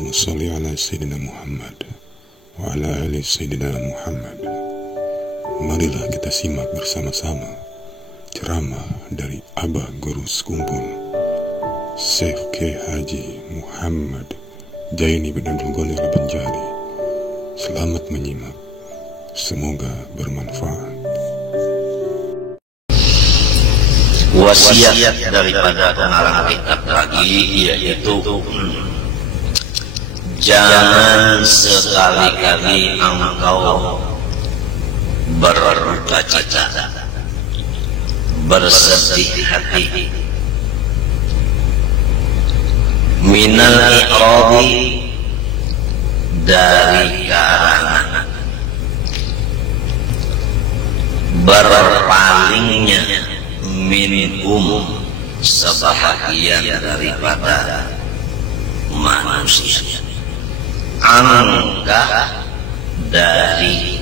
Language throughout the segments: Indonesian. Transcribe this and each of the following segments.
Allahumma sholli ala Sayyidina Muhammad wa ala ali Sayyidina Muhammad. Marilah kita simak bersama-sama ceramah dari Abah Guru Sekumpul Syekh K. Haji Muhammad Jaini bin Abdul Ghani Al-Banjari. Selamat menyimak, semoga bermanfaat. Wasiat daripada pengarang kitab lagi, yaitu jangan sekali-kali engkau berduka cita, bersedih hati, minal i'rabi, dari karangan berpalingnya minhum, sebahagian daripada manusia, angka dari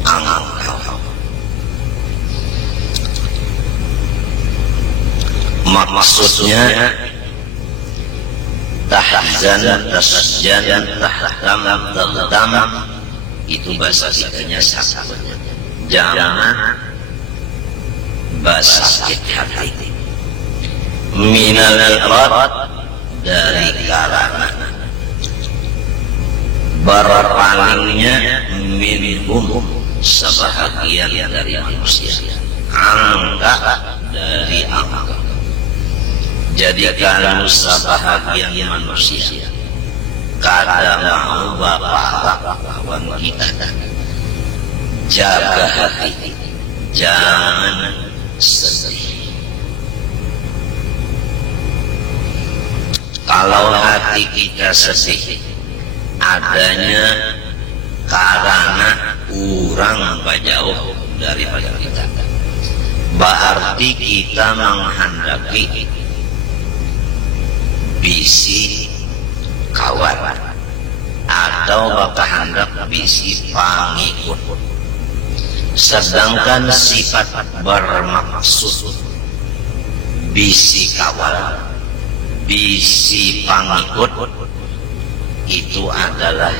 engkau. Maksudnya tahzan, tasjan, tahtam, terdam, itu bahasa kitanya sama. Jangan bersakit hati. Minal i'rad, dari karangan berpalingnya minhum, sebahagian dari manusia, angka dari angka. Jadikan sebahagian manusia kada mau bapak kawan kita. Jaga hati, jangan sedih. Kalau hati kita sedih, adanya karena kurang jauh daripada kita, berarti kita menghendaki bisi kawan atau bakal hendak bisi pangikut. Sedangkan sifat bermaksud bisi kawan, bisi pangikut, itu adalah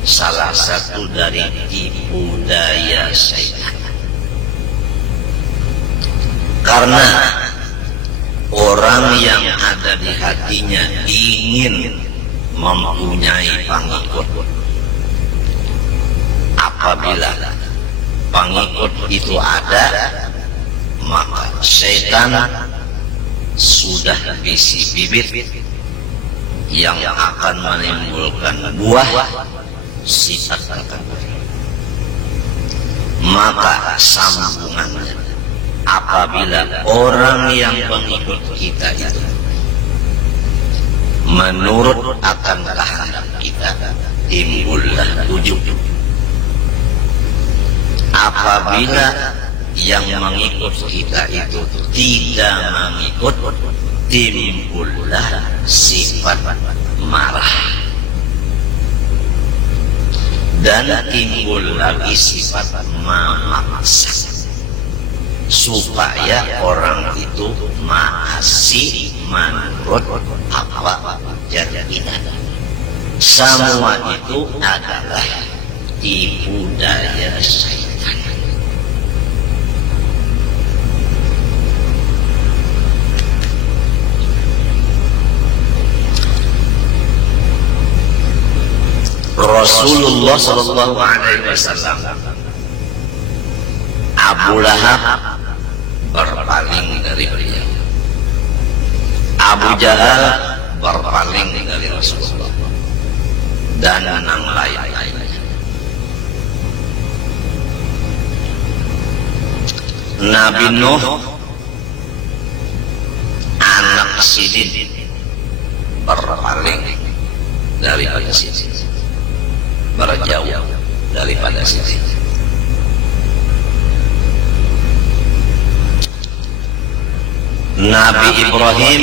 salah satu dari tipu daya syaitan. Karena orang yang ada di hatinya ingin mempunyai pengikut, apabila pengikut itu ada, maka syaitan sudah bisi bibit yang akan menimbulkan buah sifat tertentu. Maka sambungannya, apabila orang yang pengikut kita itu menurut akan kehendak kita, timbullah ujub. Apabila yang mengikut kita itu tidak mengikut, timbullah sifat marah, dan timbul lagi sifat memaksa supaya orang itu masih menurut apa jadinya. Semua itu adalah tipu daya syaitan. Rasulullah sallallahu alaihi wasallam, Abu Lahab berpaling dari beliau, Abu Jahal berpaling dari Rasulullah, dan yang lain-lainnya. Nabi Nuh, anak Sidin, berpaling daripada sini, berjauh daripada sini. Nabi Ibrahim,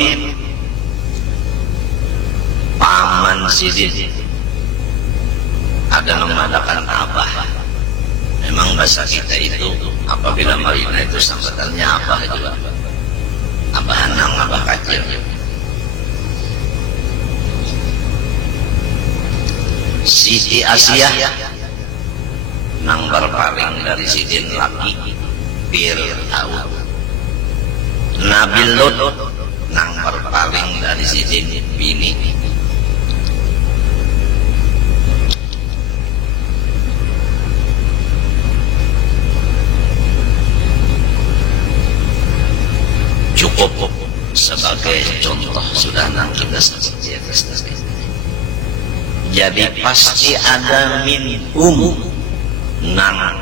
paman Sidin, ada mengatakan abah. Memang bahasa kita itu apabila marina itu sangkatannya abah juga, abah anang, abah kecil. Siti Asia nang berpaling dari sidin laki Fir'aun. Nabi Lut nang berpaling dari sidin bini. Cukup sebagai contoh sudah nang kita seperti atas. Jadi pasti ada minhum nang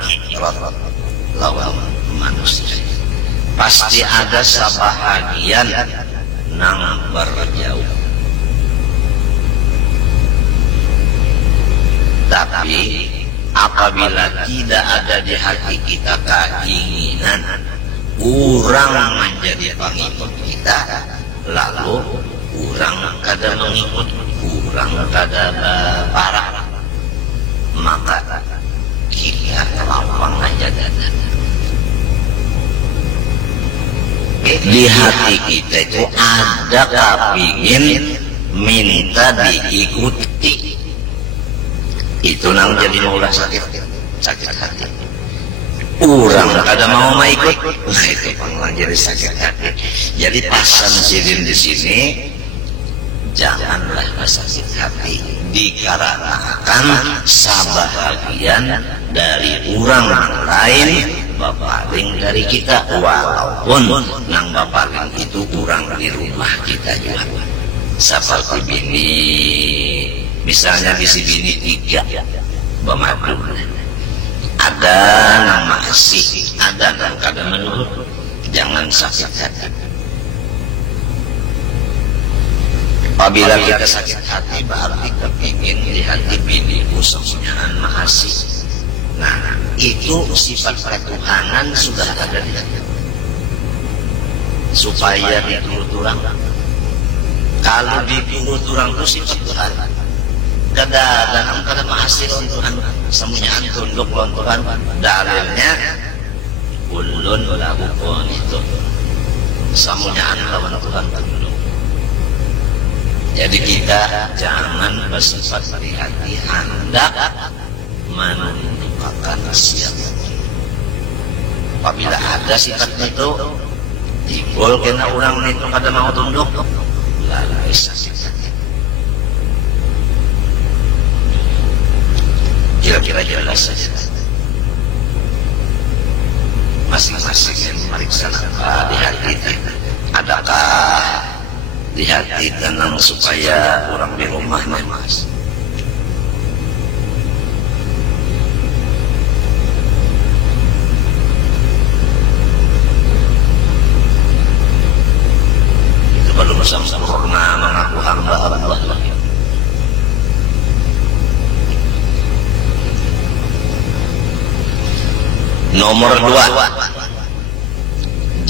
lawan manusia. Pasti ada sebahagian nang berjauh. Tapi apabila tidak ada di hati kita keinginan kurang menjadi pengikut kita, lalu kurang kada mengikut, kurang kada parah, maka kita lapang aja dada. Di hati kita itu ada kepingin minta diikuti, itu nang jadi maulah sakit hati. Orang kada mau ikut, nah itu panglang jadi sakit hati. Jadi pasan sidin di sini, janganlah sakit hati dikarenakan sebahagian dari orang lain bapaling dari kita, walaupun nang bapaling itu orang di rumah kita juga. Seperti bini, misalnya bisi bini 3 bemadu. Ada yang masih, ada yang kada menurut, jangan sakit hati. Apabila kita sakit hati berarti kepingin di hati biniku semuanya masih. Nah, itu sifat ketuhanan sudah ada di hati. Supaya diturut orang. Kalau diturut orang itu sifat Tuhan. Kada menghasil Tuhan semuanya tunduk lawan Tuhan. Dalilnya ulun lakukan itu semuanya lawan Tuhan tunduk. Jadi kita jangan bersifat hati hendak menundukkan siap. Apabila ada sifat itu timbul kena orang itu kada mau tunduk, lalu sakit. Kira-kira jelas saja. Masing-masing yang memeriksa di hati kita. Adakah di hati tenang supaya orang di rumah mas? Itu baru sempurna mengaku hamba Allah. Nomor 2,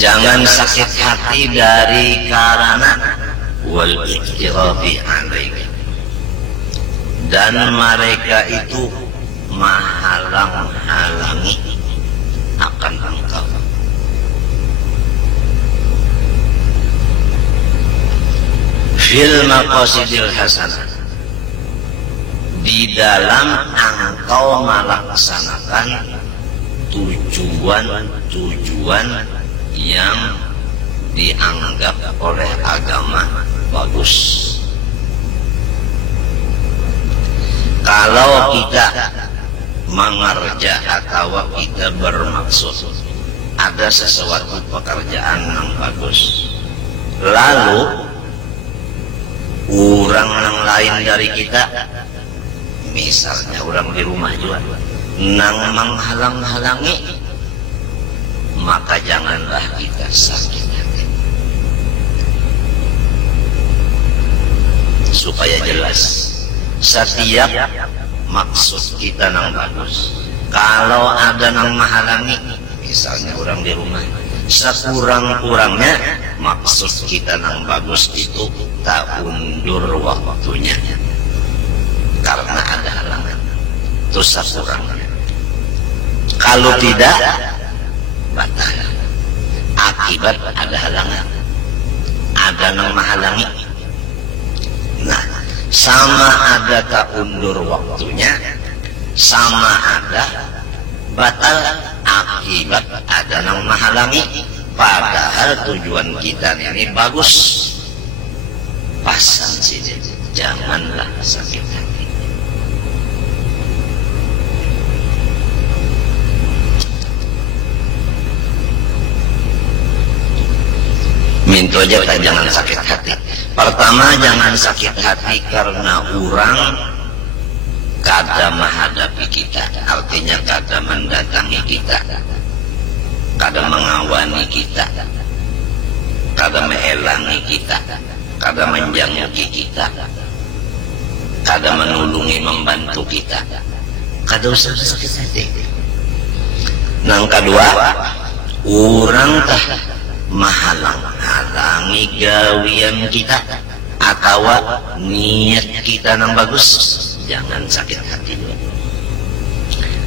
jangan sakit hati dari karena wal iktirafi alaika, dan mereka itu menghalang-halangi akan engkau. Fil maqasidil hasanah, di dalam engkau melaksanakan tujuan yang dianggap oleh agama bagus. Kalau kita mengerja atau kita bermaksud ada sesuatu pekerjaan yang bagus, lalu orang yang lain dari kita, misalnya orang di rumah juga, nang menghalang-halangi, maka janganlah kita sakit hati. Supaya jelas, setiap maksud kita nang bagus, kalau ada nang menghalangi, misalnya orang di rumah, sekurang-kurangnya maksud kita nang bagus itu tak undur waktunya karena ada halangan. Itu sekurangnya. Kalau tidak, batal. Akibat ada halangan, ada yang menghalangi. Nah, sama ada keundur waktunya, sama ada batal akibat ada yang menghalangi, padahal tujuan kita ini bagus. Pasang saja, janganlah sakit hati. Minta aja jangan sakit hati. Pertama, jangan sakit hati karena orang kada menghadapi kita, artinya kada mendatangi kita, kada mengawani kita, kada mehelangi kita, kada menjangki kita, kada menolongi membantu kita, kada usah sakit hati. Yang kedua, orang tah menghalang-halangi gawian kita atau niat kita yang bagus, jangan sakit hati.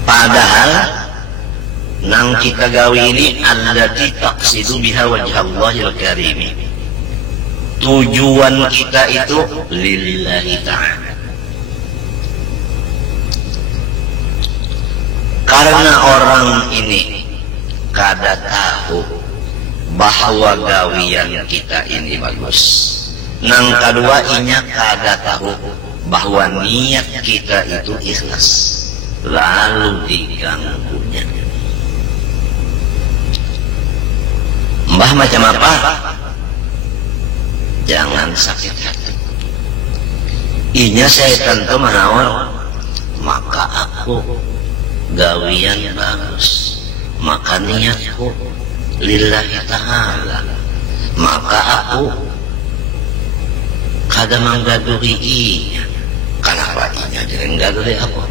Padahal nang kita gawi ini allati taqsidu biha wajhallahil karim, tujuan kita itu lillahi ta'ala. Karena orang ini kada tahu bahwa gawian kita ini bagus. Nang kedua, inya kada tahu bahwa niat kita itu ikhlas, lalu diganggunya. Mbah macam apa? Jangan sakit hati. Inya saya tentu menawar, maka aku gawian bagus, maka niatku lillahi ta'ala, maka aku kada menggaduri inya. Kenapa inya jangan gaduri aku?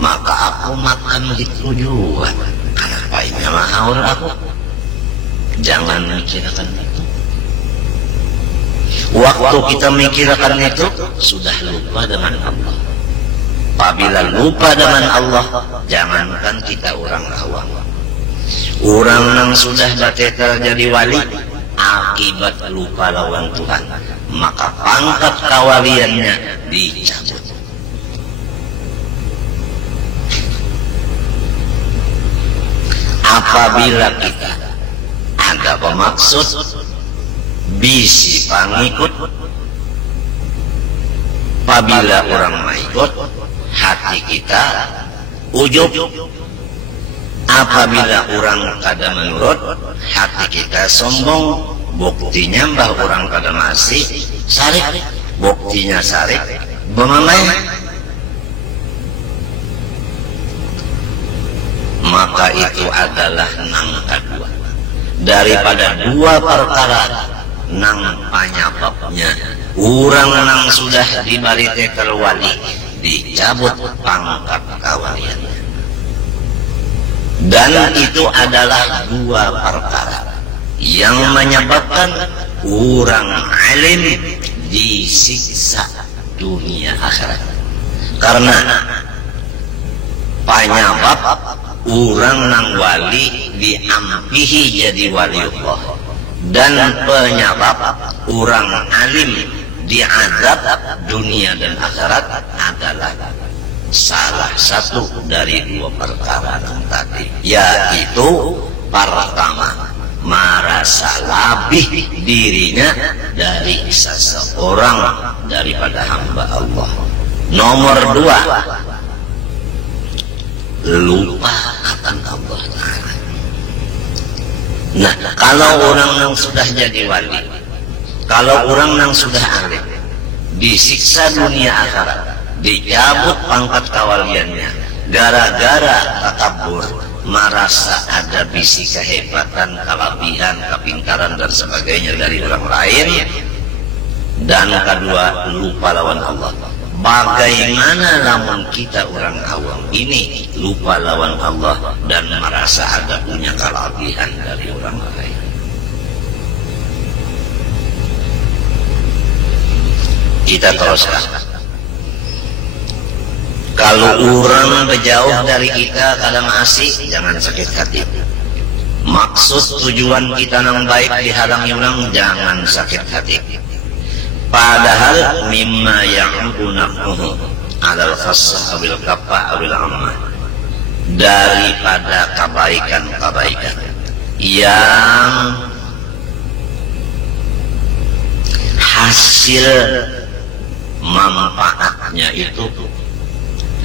Maka aku makan di tujuan. Kenapa inya mahal aku? Jangan mikirkan itu. Waktu kita mikirkan itu, sudah lupa dengan Allah. Apabila lupa dengan Allah, jangankan kita orang awam, orang yang sudah batetel jadi wali, akibat lupa lawan Tuhan, maka pangkat kawaliannya dicabut. Apabila kita ada pemaksud bisi pangikut, apabila orang mengikut, hati kita ujub. Apabila orang kada menurut, hati kita sombong. Buktinya mbah orang kada masih sarik, buktinya sarik bemamai. Maka itu adalah nang kedua daripada dua perkara nang penyebabnya orang nang sudah diberi titel wali dicabut pangkat kawaliannya. Dan itu adalah dua perkara yang menyebabkan orang alim disiksa dunia akhirat. Karena penyebab orang nang wali diampihi jadi waliullah, dan penyebab orang alim diazab dunia dan akhirat adalah salah satu dari dua perkara tadi, yaitu pertama, merasa lebih dirinya dari seseorang daripada hamba Allah. Nomor dua, lupa akan Allah Ta'ala. Nah, kalau orang yang sudah jadi wali, kalau orang yang sudah alim, disiksa dunia akhirat, dicabut pangkat kawaliannya gara-gara takabur, merasa ada bisi kehebatan, kelebihan, kepintaran dan sebagainya dari orang lain. Dan kedua, lupa lawan Allah. Bagaimana lawan kita orang awam ini lupa lawan Allah dan merasa ada punya kelebihan dari orang lain? Kita teruskan. Kalau orang berjauh dari kita kadang asik, jangan sakit hati. Maksud tujuan kita yang baik dihalangi orang, jangan sakit hati. padahal mimma ya'udu naf'uhu alal khassah abil kafa abil ammah, daripada kebaikan-kebaikan yang hasil manfaatnya itu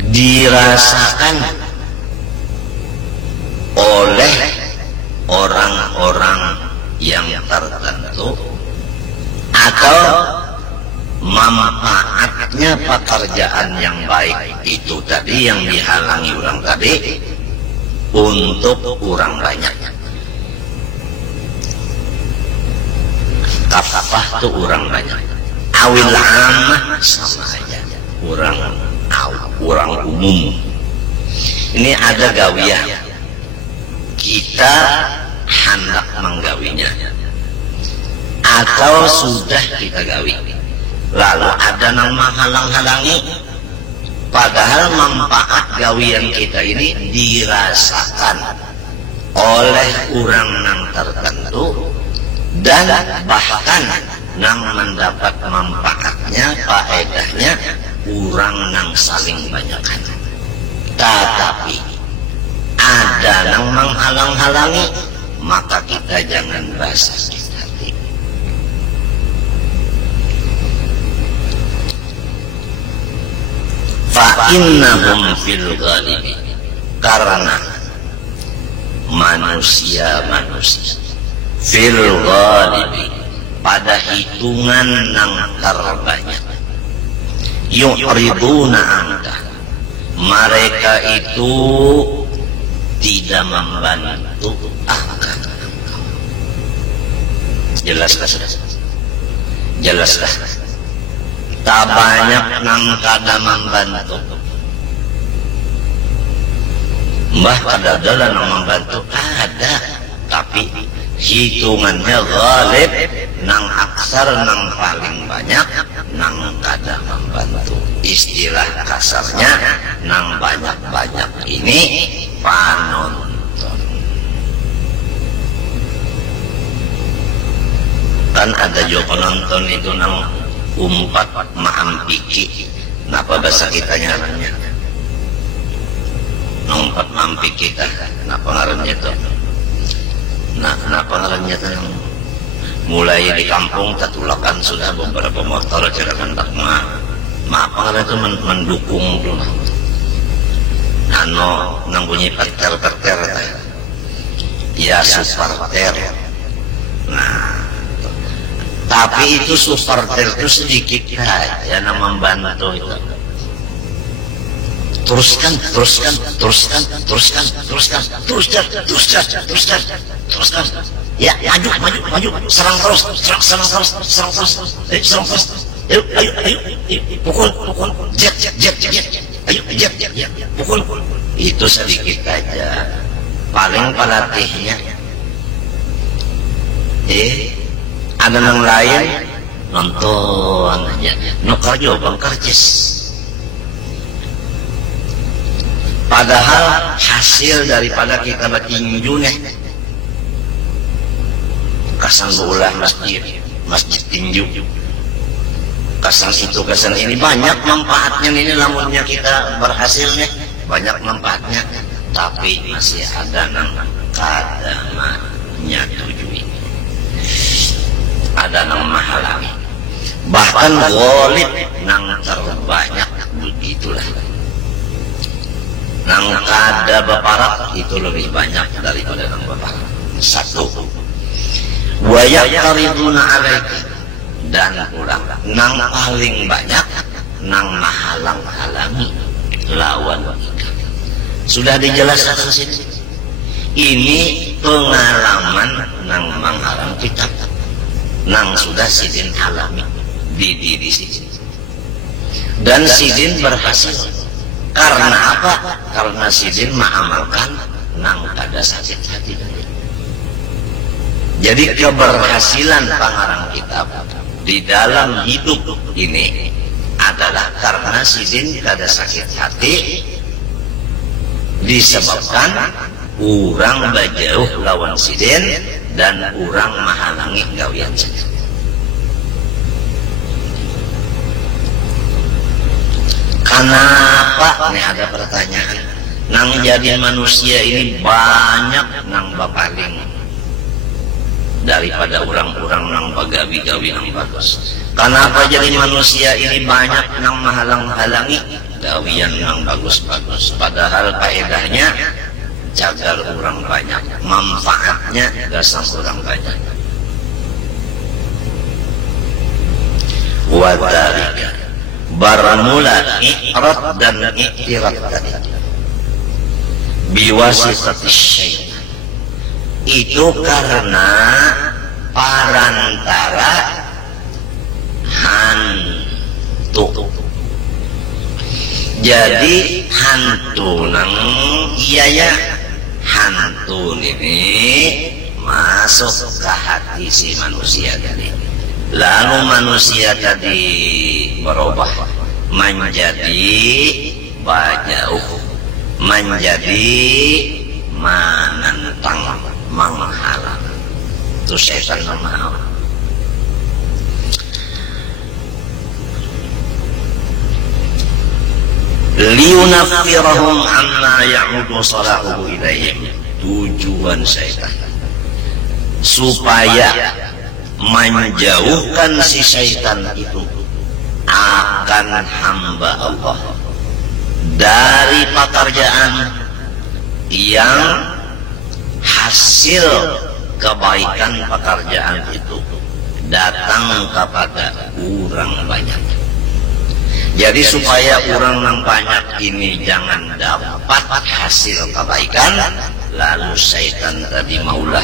dirasakan oleh orang-orang yang tertentu, atau manfaatnya pekerjaan yang baik itu tadi yang dihalangi orang tadi untuk orang banyak. Kafah itu orang banyak, awil ammah sama aja, orang umum. Ini ada gawian, kita hendak menggawinya atau sudah kita gawi, lalu ada nama halang-halangi, padahal manfaat gawian kita ini dirasakan oleh orang yang tertentu, dan bahkan yang mendapat manfaatnya, faedahnya orang yang saling banyakkan. Tetapi ada yang menghalang-halangi, maka kita jangan basa sakit hati. Fa'innahum fil ghalibi, karena manusia fil ghalibi, pada hitungan yang terbanyak, yu'riduna anka, mereka itu tidak membantu akan engkau. Jelaskah sudah? Jelaskah? Tak banyak nang kada membantu. Mbah kada ada nang membantu, ada, tapi hitungannya ghalib, nang aksar, nang paling banyak, nang kada membantu. Istilah kasarnya, nang banyak-banyak ini panonton. Kan ada juga penonton itu nang umpat maampiki, napa bahasa kitanya namanya? Umpat maampiki kita, napa ngarannya itu? Nah, kenapa ngarannya itu? Mulai di kampung tatulakan sudah beberapa motor cara hendak apa ngarannya itu mendukung dulu. Nang bunyi perter ya superter. Nah, tapi itu superter itu sedikit aja yang membantu itu. Teruskan, ya, maju, serang terus, ayo, pukul, jet, ayo, jet, pukul, itu sedikit aja, paling pelatihnya, ada yang lain, nonton aja, nukar juga karcis. Padahal hasil daripada kita bertinju nih, kasang bola masjid tinju, kasang itu kasang ini, banyak manfaatnya ini. Lamunnya kita berhasil nih, banyak manfaatnya, tapi masih ada nang kadamanya tujui, ada nang mahalangi, bahkan ghalib nang terbanyak begitulah. Nang kada beparak itu lebih banyak daripada nang beparak. Satu, wa yaqriduna alaika, dan ulang nang paling banyak nang menghalang-halangi lawan kita. Sudah dijelaskan di sini. Ini pengalaman nang menghalang kita, nang sudah sidin alami di diri sidin, dan sidin berhasil. Karena apa? Karena sidin mengamalkan nang kada sakit hati. Jadi keberhasilan pangarang kita di dalam hidup ini adalah karena sidin kada sakit hati, disebabkan orang bajauh lawan sidin dan orang menghalangi gawian sidin. Kenapa? Nih ada pertanyaan. Nang jadi manusia ini banyak nang bapaling daripada orang-orang nang bagawi-gawi nang bagus. Kenapa jadi manusia ini banyak nang menghalang-halangi gawian nang bagus-bagus? Padahal faedahnya jagar orang banyak, manfaatnya gasang orang banyak. Wadalika bermula i'rad dan i'tirad tadi biwasitati syaitan, itu karena parantara hantu. Jadi hantu nang iya ya, hantu ini masuk ke hati si manusia tadi. Lalu manusia tadi berubah menjadi bajauh, menjadi menentang, menghalang. Itu setan menghalang. Liyunafirahum amma ya'udu salahuhu ilaihim. Tujuan setan supaya menjauhkan si syaitan itu akan hamba Allah dari pekerjaan yang hasil kebaikan pekerjaan itu datang kepada orang banyak. Jadi supaya orang yang banyak ini jangan dapat hasil kebaikan, lalu syaitan tadi maulah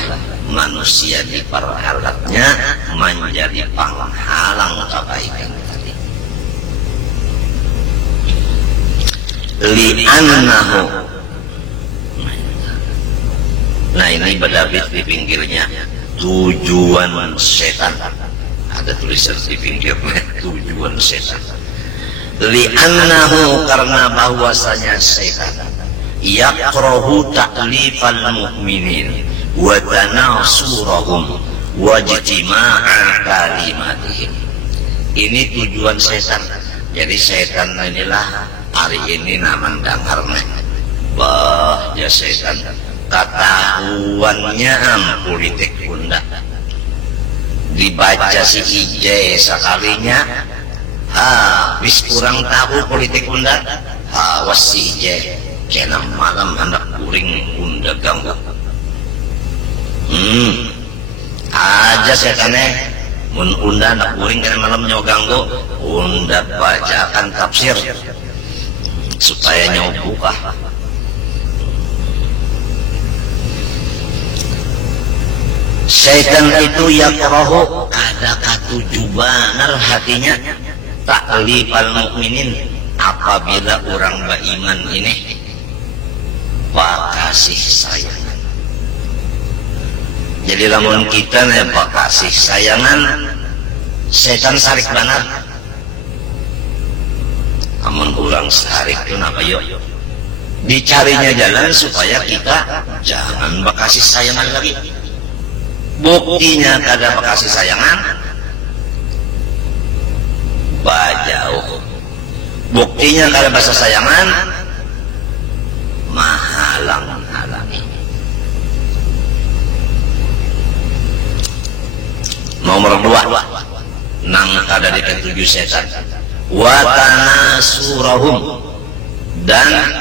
manusia diperhalatnya menjadi penghalang kebaikan tadi. Li'annahu, nah ini berdabit di pinggirnya, tujuan setan. Ada tulisan di pinggirnya, tujuan setan. Li'annahu, karena bahwasanya setan yakrahu ta'lifal mu'minin wa tanasurahum wa ijtima'a kalimatihim. Ini tujuan setan. Jadi setan inilah hari ini naman dangarnya bah ya setan ketahuannya politik bunda dibaca si Ije sekalinya habis kurang tahu politik bunda, awas si Ije kena malam anak kuring bunda ganggu. Aja setannya mun unda anak kuring kena malam nyawa ganggu, unda bacakan tafsir supaya nyawa buka. Syaitan itu yakrahu, ada katuju banar hatinya ta'lifal mu'minin, apabila orang beriman ini pakasih sayangan. Jadi lamun kita nih pakasih sayangan, setan sarik banar. Amun kurang sarik itu apa yuk? Dicarinya jalan supaya kita jangan bekasih sayangan lagi. Buktinya kada bekasih sayangan, bajauh. Buktinya kada bahasa sayangan, mahalang-halangi. Nomor 2, nang kada diketuju setan, wa tanasurahum, dan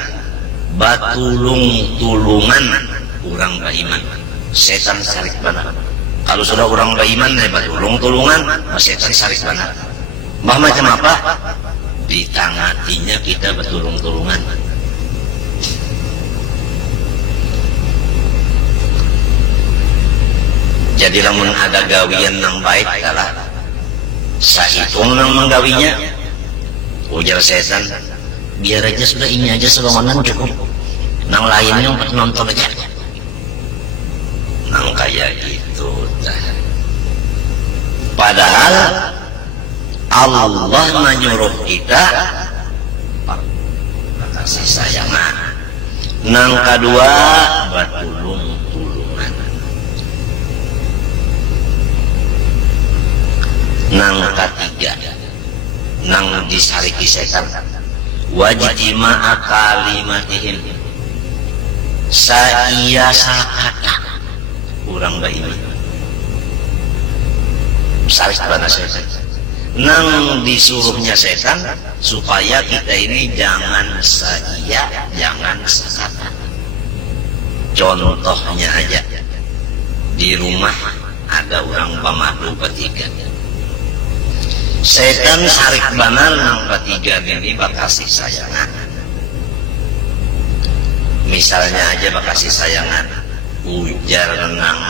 batulung-tulungan orang beriman. Setan sarik banar. Kalau sudah orang beriman batulung-tulungan, setan sarik banar. Macam apa? Ditangatinya kita batulung-tulungan. Jadi lamun ada gawian nang baik kalah sahitung nang menggawinya, ujar setan, biar aja sudah ini aja selongonan cukup, nang lainnya untuk nonton aja. Nang kayak gitu dah. Padahal Allah menyuruh kita kasih sayangan. Nang kedua batulung-tulungan. Nang ketiga, nang disariki setan, wajtima'a kalimatihim saia sakata urang bayi saris bana setan nang disuruhnya setan supaya kita ini jangan saia jangan sakata. Contohnya aja di rumah ada orang pamadu petiga setan sarik banar nang petiga ini bakasih sayangan. Misalnya aja bakasih sayangan ujar nang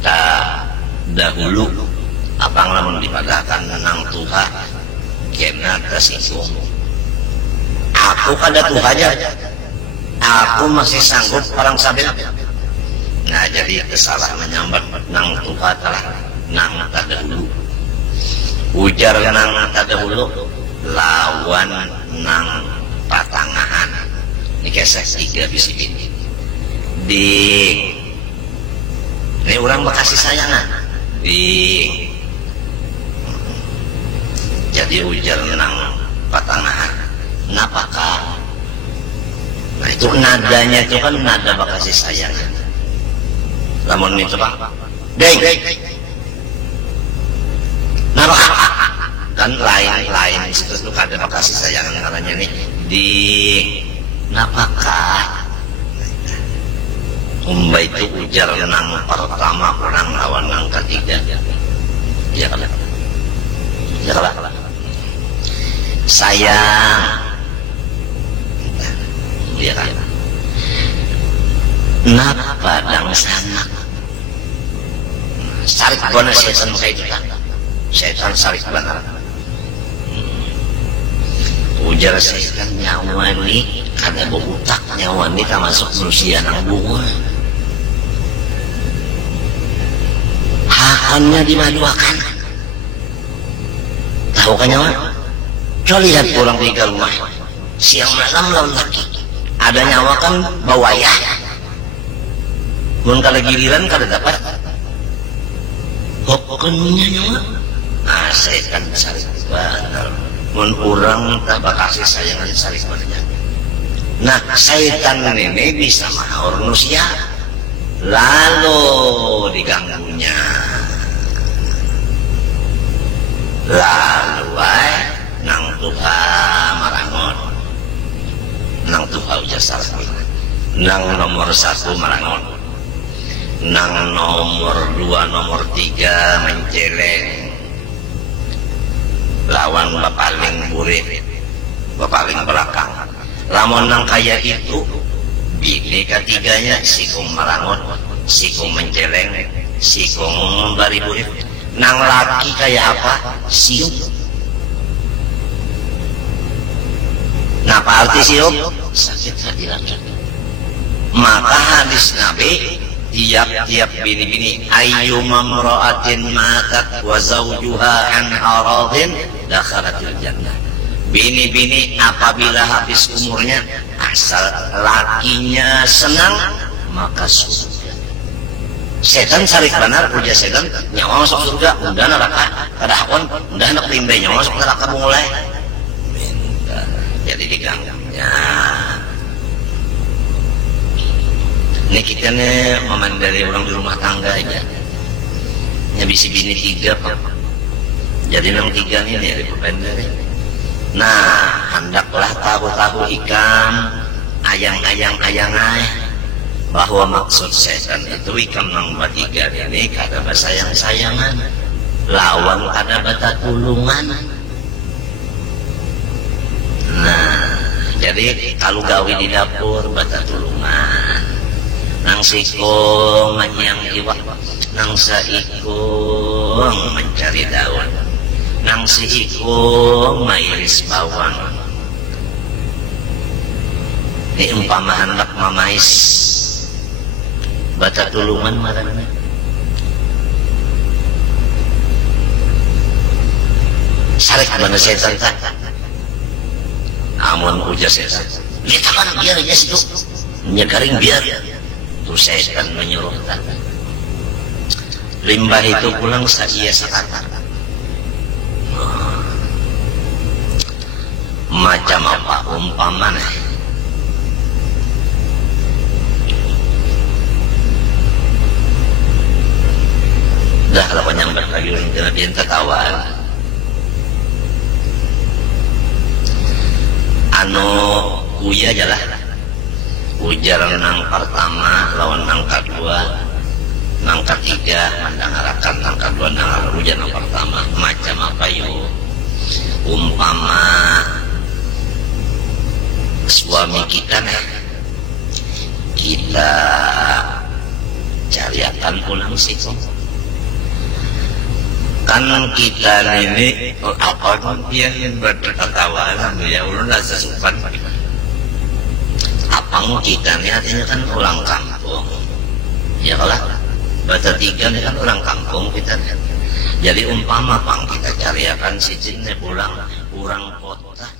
tak dahulu apa ngelamun dipadakan nang Tuhan kena tersinggung aku kada Tuhannya aku masih sanggup orang sabit. Nah jadi kesalah menyambat nang Tuhan telah nang tadahulu ujar nang tadahulu lawan nang patangahan ini kisah 3 bisi bini di ini orang bekasih sayangan di jadi ujar nang patangahan napakah. Nah itu nadanya itu kan nada bakasih sayangan. Lamun itu bang, deng, napakah kan lain itu kada bakasih sayangan namanya nih di napakah. Umba itu ujar nang pertama orang lawan nang ketiga. Ya kalah. Ya kalah. Sayang. Ya kan. Napa dang sana. Sarik bona setan kayak itu kan. Setan sarik benar. Ujar setan nyawa ni kada berutak nyawa ni termasuk manusia nang bunga. Hakannya dimaduakan. Tahu kan nyawa? Coba lihat orang tinggal rumah siang malam lawan laki ada nyawa kan bawaya mun kada giliran kada dapat hukumnya nyawa setan sarik benar mun kurang tak bakasih sayangan sarik benar. Nah setan ini bisa mahor manusia lalu diganggunya lalu nang Tuhan marangon nang Tuhan ujar salah nang nomor 1 marangon nang nomor 2 nomor 3 menceleng lawan bapaling burit bapaling belakang lamun nang kaya itu bini ketiganya sikung marangon sikung menceleng sikung bari burit nang laki kayak apa siung. Napa arti siup? Sakit hati laki. Maka hadis Nabi tiap-tiap bini-bini ayyuma mra'atin matat wa zawjuha an aradin dakhalatil jannah. Bini-bini apabila habis umurnya asal lakinya senang maka surga. Setan sarik benar puja setan nyawa masuk surga udah neraka kada hakon udah nak limbe nyawa masuk neraka mulai jadi diganggunya. Ini kita nih memandang orang di rumah tangga aja. Ya bisi bini 3 pak. Jadi nang 3 ini dari pepender. Nah hendaklah tahu ikan ayang bahwa maksud setan itu ikan nang 3 ini kada sayang-sayangan lawan kada bata tulungan. Nah, jadi kalau gawe di dapur bata tulungan, nang sikong manyang iwak, nang saikong mencari daun, nang sikong mairis bawang. Ini umpama hendak mamais bata tulungan marana. Sarik mana setan tak? Amun ujar setan lihat apa biar aja situ nyekaring biar tuh setan menyuruh limbah itu pulang saia sakata macam apa umpamanya dah lawan yang berlagi lebih tertawan anu uya aja lah ujar nang pertama lawan nang kedua nang ketiga mandang harakan nang kedua nang ujar nang pertama macam apa yuk umpama suami kita nih kita cariakan pulang sih kan kita ini apa dia yang berketawa ya ulun rasa sopan apang kita ini artinya kan orang kampung ya kalau bahasa tiga ini kan orang kampung kita jadi umpama pang kita cariakan si jinnya pulang orang kota